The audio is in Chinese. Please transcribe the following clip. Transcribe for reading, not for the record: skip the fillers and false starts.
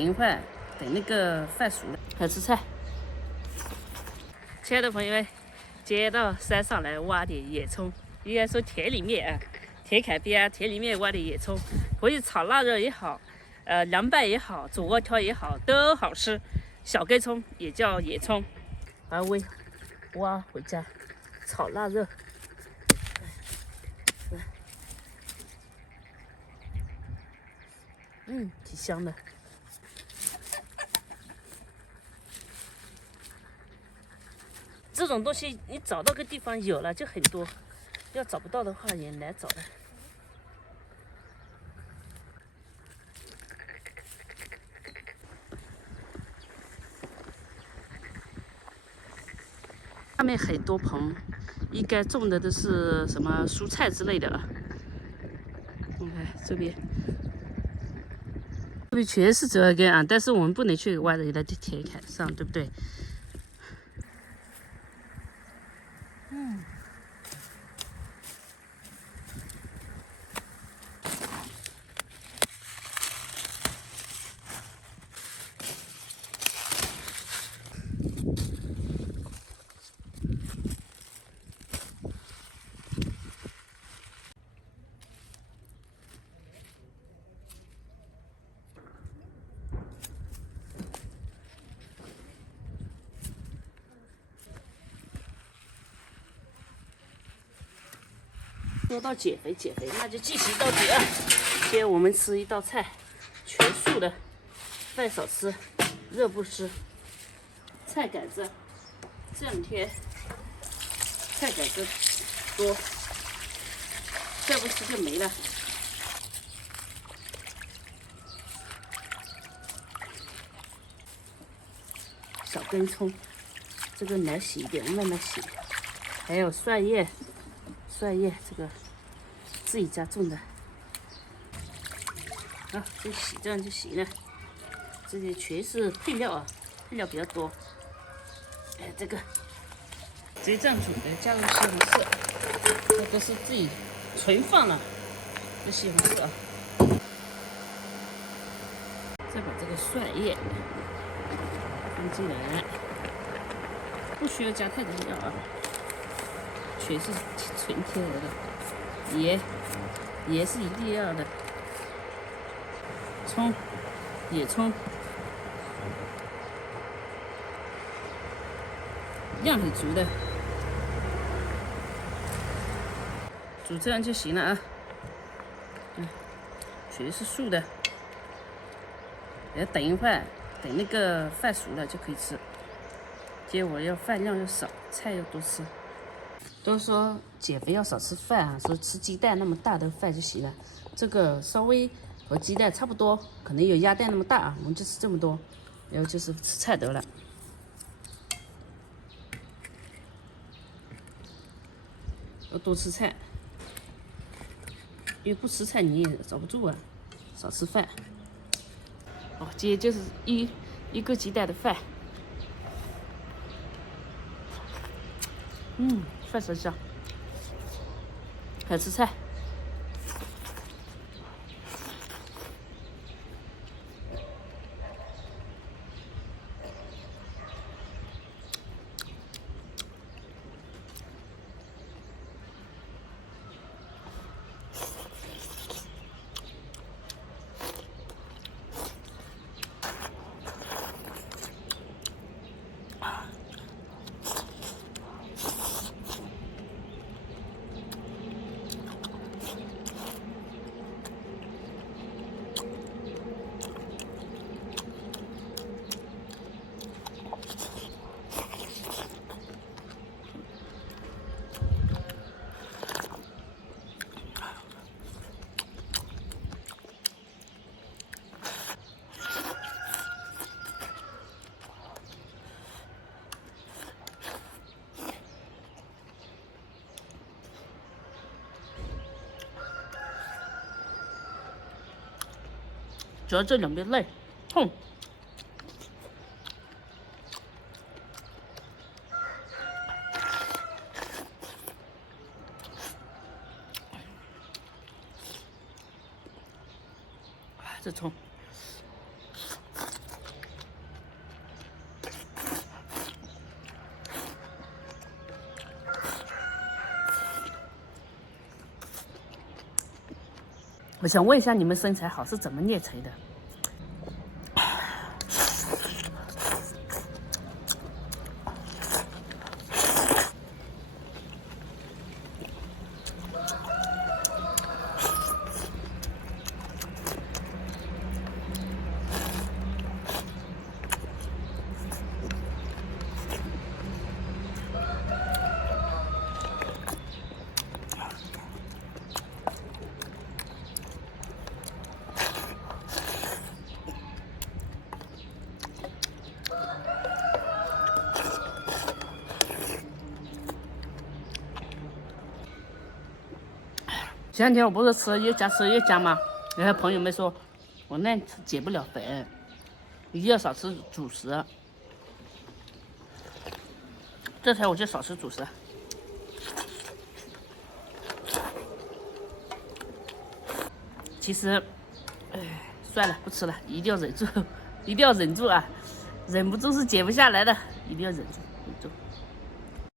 一会儿等那个饭熟了，开始吃菜。亲爱的朋友们，今天到山上来挖点野葱，应该说田里面啊，田坎边啊，田里面挖点野葱，回去炒腊肉也好，凉拌也好，煮窝条也好，都好吃。小根葱也叫野葱，把它挖回家炒腊肉。挺香的。这种东西你找到个地方有了就很多，要找不到的话也难找的。下面很多棚，应该种的都是什么蔬菜之类的啊。你看这边全是折耳根啊，但是我们不能去挖人家的田坎上，对不对？说到减肥，那就继续到底啊！今天我们吃一道菜，全素的，饭少吃，肉不吃。菜杆子，这两天菜杆子多，再不吃就没了。小根葱，这个难洗一点，慢慢洗。还有蒜叶，这个自己家种的。好，就洗这样就行了。这里全是配料啊，配料比较多。这个直接这样煮的，加入西红柿，这都是自己存放了的西红柿啊。再把这个蒜叶放进来，不需要加太多料啊，全是纯天然的。盐是一定要的。葱，野葱，量很足的，煮这样就行了啊。全是素的。要等一会儿，等那个饭熟了就可以吃。今天我要饭量要少，菜要多吃。都说减肥要少吃饭啊，说吃鸡蛋那么大的饭就行了。这个稍微和鸡蛋差不多，可能有鸭蛋那么大啊，我们就吃这么多，然后就是吃菜得了。要多吃菜，因为不吃菜你也找不住啊，少吃饭。哦，今天就是一个鸡蛋的饭。饭香香，还吃菜。主要这两边累，痛。这葱我想问一下，你们身材好是怎么练成的？前两天我不是吃越加吗？然后朋友们说我那减不了肥，一定要少吃主食。这才我就少吃主食。其实，算了，不吃了，一定要忍住，一定要忍住啊！忍不住是减不下来的，一定要忍住。